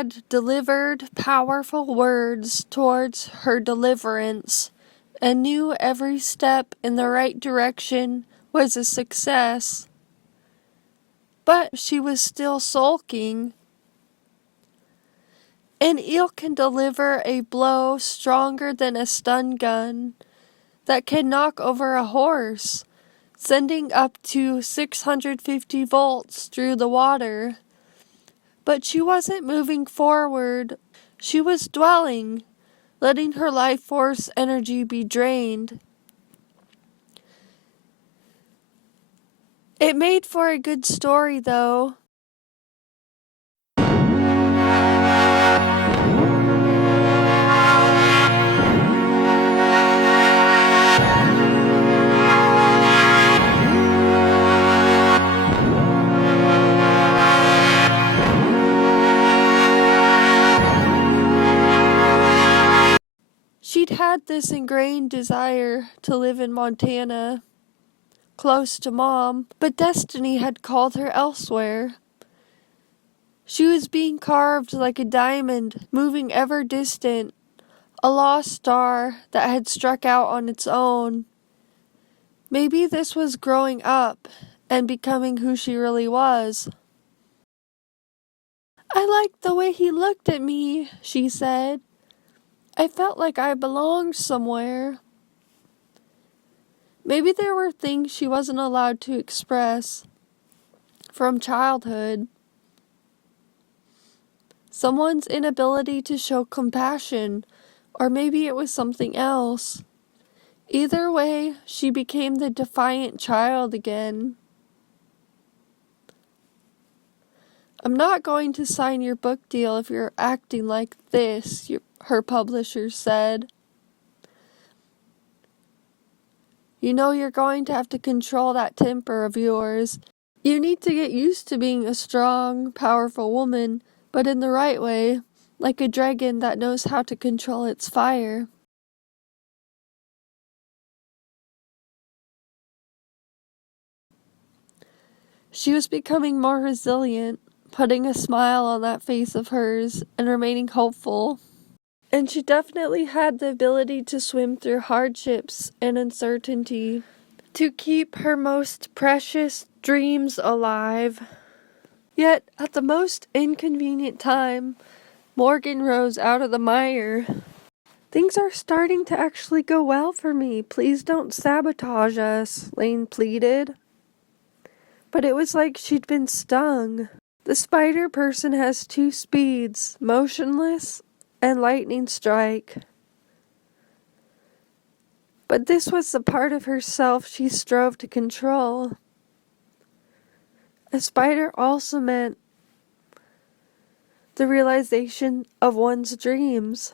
had delivered powerful words towards her deliverance and knew every step in the right direction was a success. But she was still sulking. An eel can deliver a blow stronger than a stun gun that can knock over a horse, sending up to 650 volts through the water. But she wasn't moving forward. She was dwelling, letting her life force energy be drained. It made for a good story, though. She'd had this ingrained desire to live in Montana, close to Mom, but destiny had called her elsewhere. She was being carved like a diamond, moving ever distant, a lost star that had struck out on its own. Maybe this was growing up and becoming who she really was. "I liked the way he looked at me," she said. "I felt like I belonged somewhere." Maybe there were things she wasn't allowed to express from childhood. Someone's inability to show compassion, or maybe it was something else. Either way, she became the defiant child again. "I'm not going to sign your book deal if you're acting like this," her publisher said. "You know you're going to have to control that temper of yours. You need to get used to being a strong, powerful woman, but in the right way, like a dragon that knows how to control its fire." She was becoming more resilient, putting a smile on that face of hers and remaining hopeful. And she definitely had the ability to swim through hardships and uncertainty, to keep her most precious dreams alive. Yet, at the most inconvenient time, Morgan rose out of the mire. "Things are starting to actually go well for me. Please don't sabotage us," Laine pleaded. But it was like she'd been stung. The spider person has two speeds, motionless and lightning strike. But this was the part of herself she strove to control. A spider also meant the realization of one's dreams.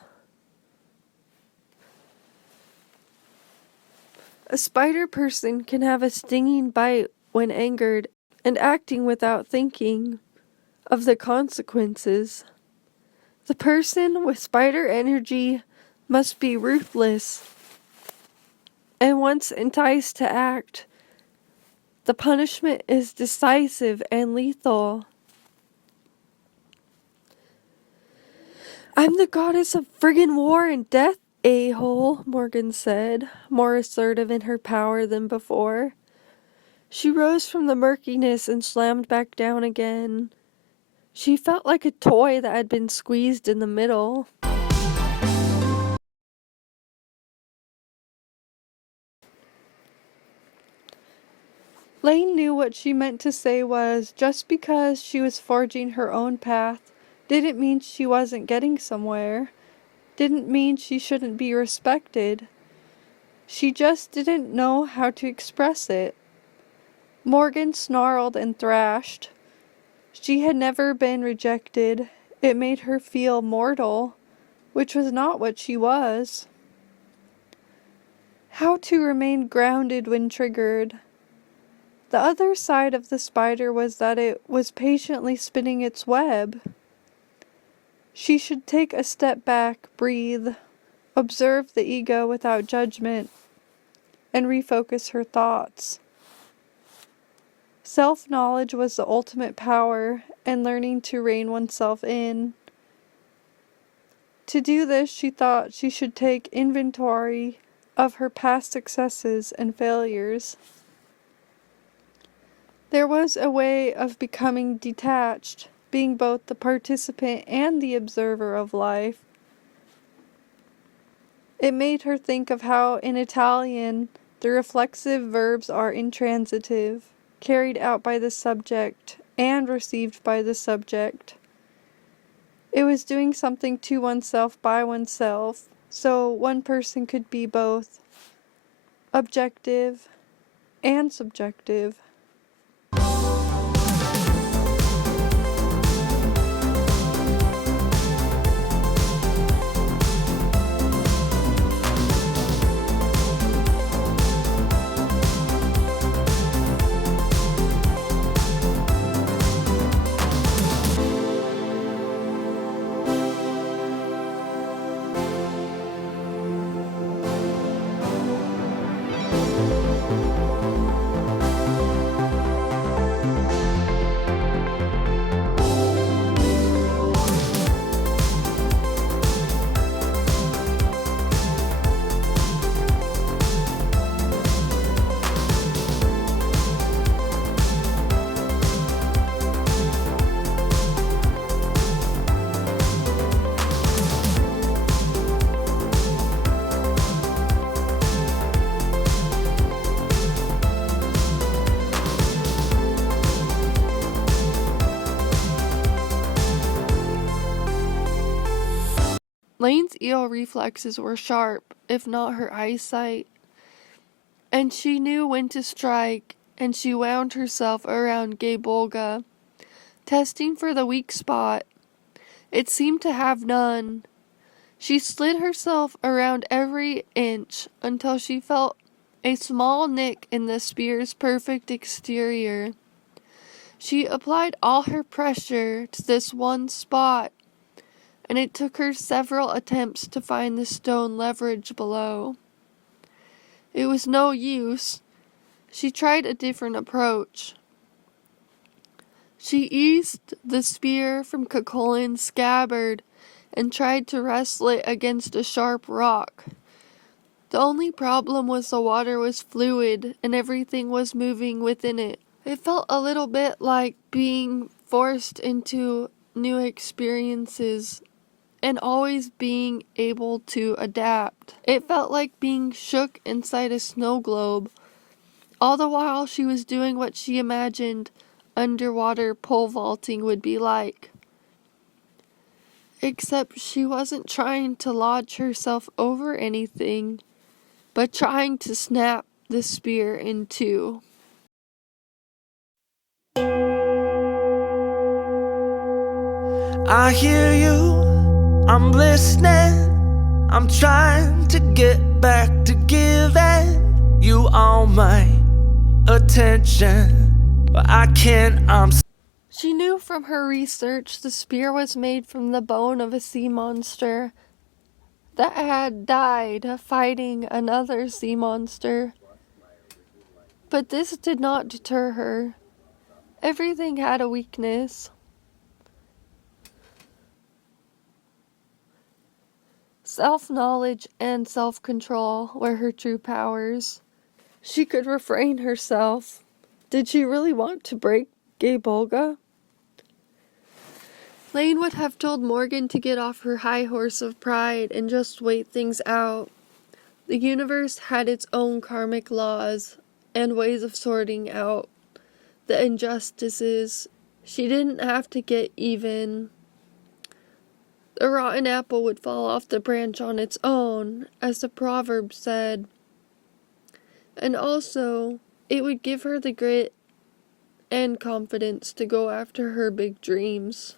A spider person can have a stinging bite when angered and acting without thinking of the consequences. The person with spider energy must be ruthless, and once enticed to act, the punishment is decisive and lethal. "I'm the goddess of friggin' war and death, a-hole," Morgan said, more assertive in her power than before. She rose from the murkiness and slammed back down again. She felt like a toy that had been squeezed in the middle. Laine knew what she meant to say was, just because she was forging her own path didn't mean she wasn't getting somewhere, didn't mean she shouldn't be respected. She just didn't know how to express it. Morgan snarled and thrashed. She had never been rejected. It made her feel mortal, which was not what she was. How to remain grounded when triggered. The other side of the spider was that it was patiently spinning its web. She should take a step back, breathe, observe the ego without judgment, and refocus her thoughts. Self-knowledge was the ultimate power, and learning to rein oneself in To do this, she thought she should take inventory of her past successes and failures. There was a way of becoming detached, being both the participant and the observer of life. It made her think of how in Italian the reflexive verbs are intransitive, carried out by the subject and received by the subject. It was doing something to oneself by oneself, so one person could be both objective and subjective. Laine's eel reflexes were sharp, if not her eyesight, and she knew when to strike, and she wound herself around Gae Bolga, testing for the weak spot. It seemed to have none. She slid herself around every inch until she felt a small nick in the spear's perfect exterior. She applied all her pressure to this one spot, and it took her several attempts to find the stone leverage below. It was no use. She tried a different approach. She eased the spear from Cuchulain's scabbard and tried to wrestle it against a sharp rock. The only problem was the water was fluid and everything was moving within it. It felt a little bit like being forced into new experiences and always being able to adapt. It felt like being shook inside a snow globe. All the while she was doing what she imagined underwater pole vaulting would be like. Except she wasn't trying to lodge herself over anything, but trying to snap the spear in two. I hear you, I'm listening, I'm trying to get back to giving you all my attention, but I can't, She knew from her research the spear was made from the bone of a sea monster that had died fighting another sea monster. But this did not deter her. Everything had a weakness. Self-knowledge and self-control were her true powers. She could refrain herself. Did she really want to break Gae Bolga? Laine would have told Morgan to get off her high horse of pride and just wait things out. The universe had its own karmic laws and ways of sorting out the injustices. She didn't have to get even. The rotten apple would fall off the branch on its own, as the proverb said. And also, it would give her the grit and confidence to go after her big dreams.